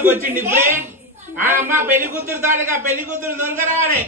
కొడుకు వచ్చింది ఇప్పుడే. అమ్మా పెళ్లి కూతురు తాడుగా పెళ్లి కూతురు దొరక రావాలి.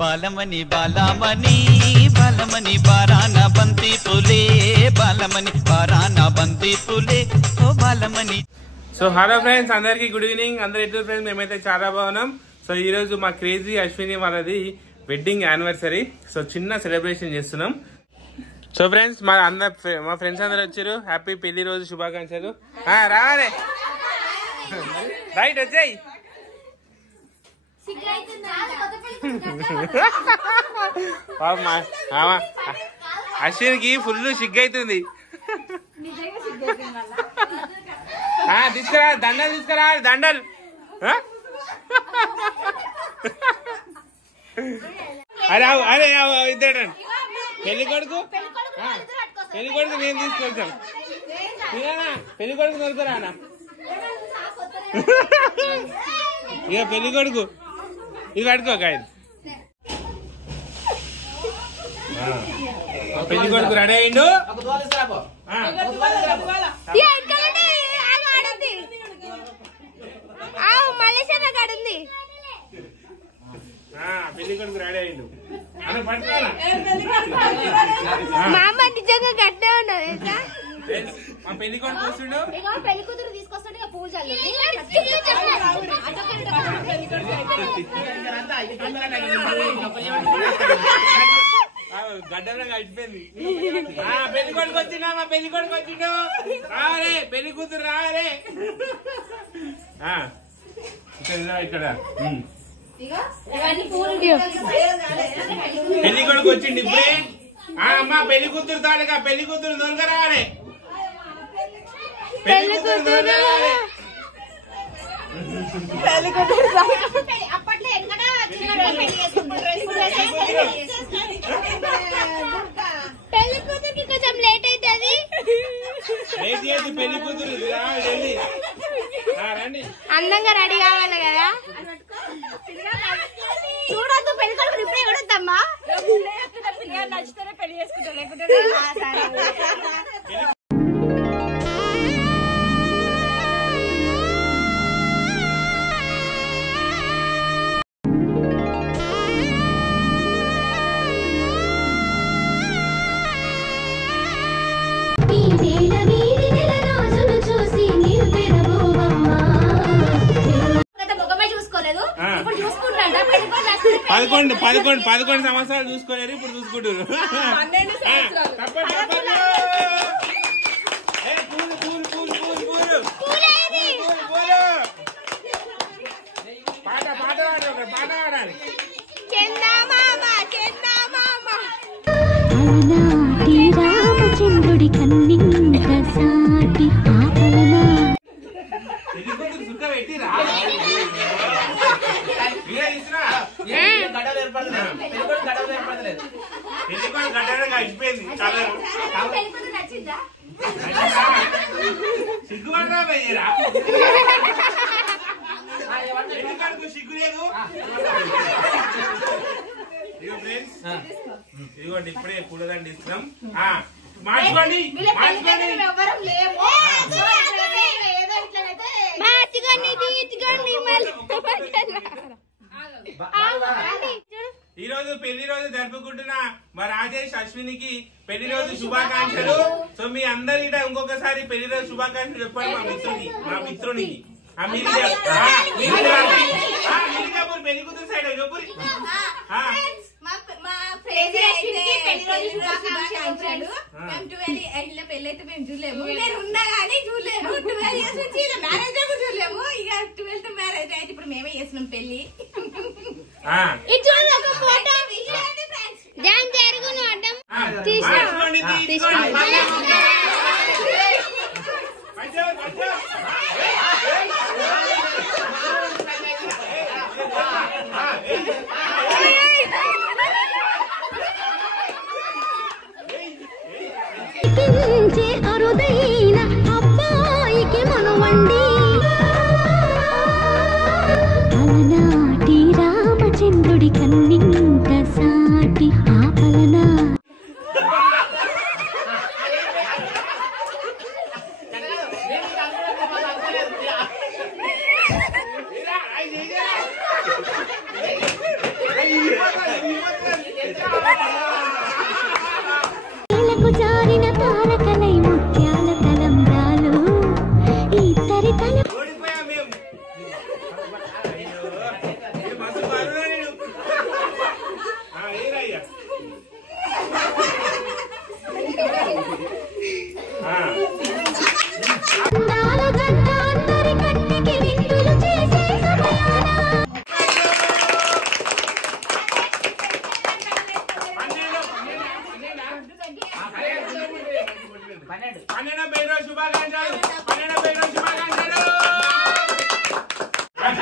బాలమణి బాలమణి బాలమణి బారాన బంతి పులే బాలమణి బారాన బంతి పులే ఓ బాలమణి. సో హలో ఫ్రెండ్స్, అందరికి గుడ్ ఈవినింగ్. అందరు ఎట్లా ఫ్రెండ్స్? మేమైతే చాలా బాగున్నాం. సో ఈ రోజు మా క్రేజీ అశ్విని వాళ్ళది వెడ్డింగ్ యానివర్సరీ. సో చిన్న సెలబ్రేషన్ చేస్తున్నాం. సో ఫ్రెండ్స్ మా ఫ్రెండ్స్ అందరు వచ్చారు. హ్యాపీ పెళ్లి రోజు శుభాకాంక్షలు. రావాలి రైట్ వచ్చాయి. అశ్వినికి ఫుల్ సిగ్గైతుంది. తీసుకురా దండలు, తీసుకురా దండలు. అరే అరే ఇద్దరు పెళ్లి కొడుకు నేను తీసుకొచ్చాను. పెళ్లి కొడుకు దొరుకురానా? ఇక పెళ్లి కొడుకు ఇది పట్టుకో. పెళ్లి కొడుకు రెడీ అయ్యిండు. పెళ్లి కొడుకు రెడీ అయ్యిండు. నిజంగా గట్టే ఉన్నది. మా పెళ్లి కొడుకు వస్తుండు. పెళ్లి కూతురు తీసుకొస్తుండే పూజలు గడ్డగా అయిపోయింది. పెళ్లి కొడుకు వచ్చిందా? మా పెళ్లి కొడుకు వచ్చిండు. రావరే పెళ్లి కూతురు రావరే. ఇక్కడ పెళ్లి కొడుకు వచ్చిండు ఇప్పుడే. అమ్మా పెళ్లి కూతురు తాడుగా పెళ్లి కూతురు దొరక రావాలి. పెళ్లి కూతురు దొరక రావాలి. అప్పట్లో ఎక్కడ పెళ్లి కూతురికి కొంచెం లేట్ అవుతుంది. పెళ్లి కూతురు రండి, అందంగా రెడీ కావాలి కదా. చూడొద్దు పెళ్లి కొడుకు ఇప్పుడే చూడొద్దమ్మా. నచ్చితేనే పెళ్లి చేసుకుంటా, లేకుంటే పదకొండు సంవత్సరాలు చూసుకోలేరు, ఇప్పుడు చూసుకుంటారు. పాట పాడాలి. రామచంద్రుడి కన్నింత సాటి సుఖ పెట్టిరా గడ్డగా అయిపోయింది. సిగ్గుపడరా పోయిరా? సిగ్గు లేదు. ఇదిగో ఫ్రెండ్స్, ఇదిగోండి ఇప్పుడే కూడదండి ఇస్తున్నాం. మార్చుకోండి. ఈ రోజు పెళ్లి రోజు జరుపుకుంటున్న మా రాజేష్ అశ్వినికి పెళ్లి రోజు శుభాకాంక్షలు. సో మీ అందరి ఇంకొకసారి పెళ్లి రోజు శుభాకాంక్షలు చెప్పండి మా మిత్రునికి. పెళ్లి కూతురు సైడ్ చెప్పురి. పెళ్ళైతే మేము చూడలేము, నేను ఉన్నా కానీ చూడలేము. 12 years నుంచి మ్యారేజ్ చూడలేము. ఇక 12th మ్యారేజ్ అయితే ఇప్పుడు మేమే చేసినాం పెళ్లి. అరుదైన అబ్బాయికి మనవండి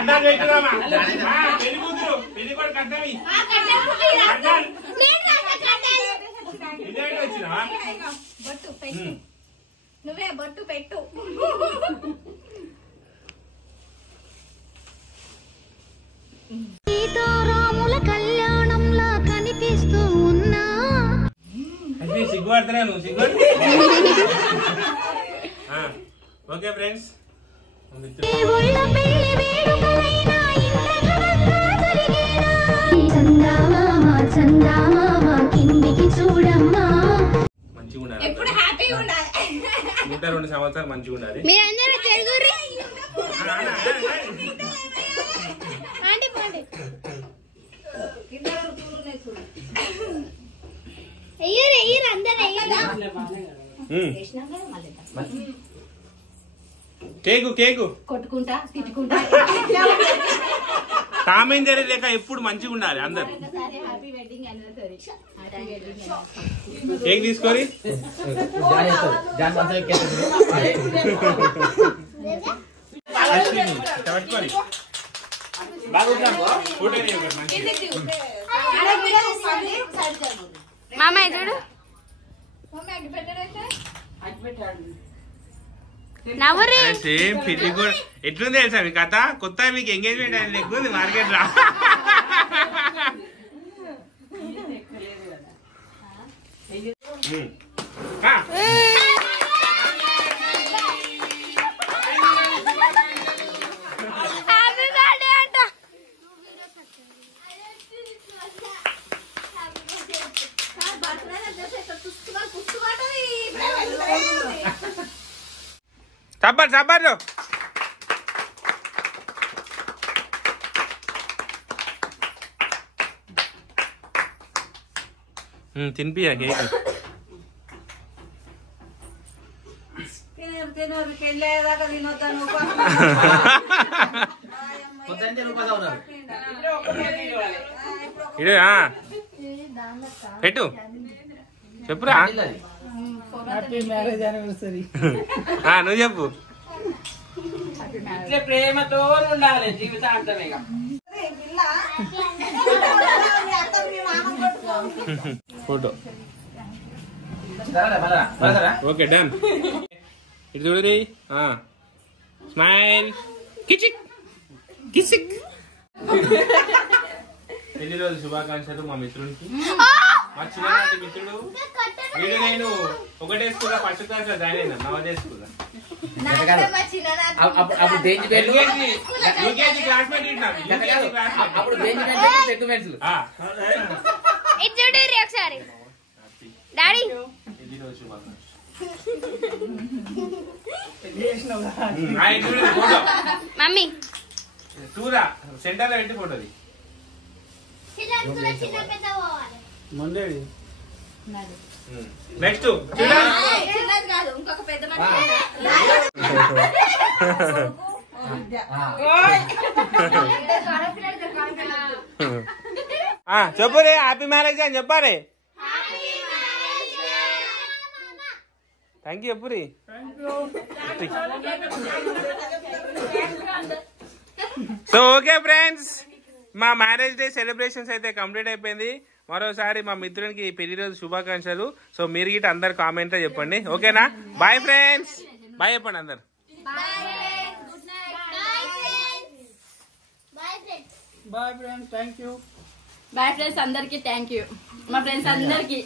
కట్టాలు పెట్టుదామా పెళ్లి కూతురు పెళ్లి కూడా కట్టవి వచ్చినావా బొట్టు పెట్టు నువ్వే బొట్టు పెట్టు సీతారాముల కళ్యాణంలా కనిపిస్తూ ఉన్నా సిగ్గుపడుతున్నా నువ్వు సిగ్గుపడు ఓకే ఫ్రెండ్స్ మంచిగా ఉండాలి ఎప్పుడు హ్యాపీగా ఉండాలి 102 సంవత్సరాలు మంచిగా ఉండాలి మీరందరూ చెరుగుర్రి అయ్యారు అందరూ కేకు కొట్టుకుంటా తిట్టుకుంటా టామేం జరి లేక ఎప్పుడు మంచిగా ఉండాలి అందరు హ్యాపీ వెడ్డింగ్ యానివర్సరీ కేక్ తీసుకొని పట్టుకొని మామయ్య చూడు నవ్వురే సేమ్ పెళ్లి కూడా ఎట్లుంది తెలుసా మీ కథ కొత్త మీకు ఎంగేజ్మెంట్ అనేది ఎక్కువ మార్కెట్ రా చప్పట్లు తినిపియా కేక్ ఇడు పెట్టు చెప్పురా నువ్వు చెప్పు ప్రేమతో ఉండాలి జీవితాంతమే ఫోటో ఓకే డన్ ఇటు చూడరి స్మైల్ కిచిక్ కిసిక్ పెళ్లి రోజు శుభాకాంక్షలు మా మిత్రునికి మా చిన్ననాటి మిత్రుడు వీడు నేను ఒకటే స్కూల్ ఫస్ట్ క్లాస్ లో జాయిన్ అయినా నవోదయ స్కూల్ యూకేజీ క్లాస్మేట్ ఒకసారి డాడీ మమ్మీ చూరా సెంటర్ లో పెట్టి ఫోటోది నెక్స్ట్ ఇంకొక పెద్ద చెప్పు రే హ్యాపీ మ్యారేజ్ అని చెప్పారే థ్యాంక్ యూ చెప్పు రీ సో ఓకే ఫ్రెండ్స్ మా మ్యారేజ్ డే సెలబ్రేషన్స్ అయితే కంప్లీట్ అయిపోయింది మరోసారి మా మిత్రునికి పెళ్లి రోజు శుభాకాంక్షలు సో మీరు గిట్ట అందరు కామెంట్ చెప్పండి ఓకేనా బాయ్ ఫ్రెండ్స్ బాయ్ చెప్పండి అందరు bye friends thank you bye friends అందరికి థ్యాంక్ యూ మా ఫ్రెండ్స్ అందరికి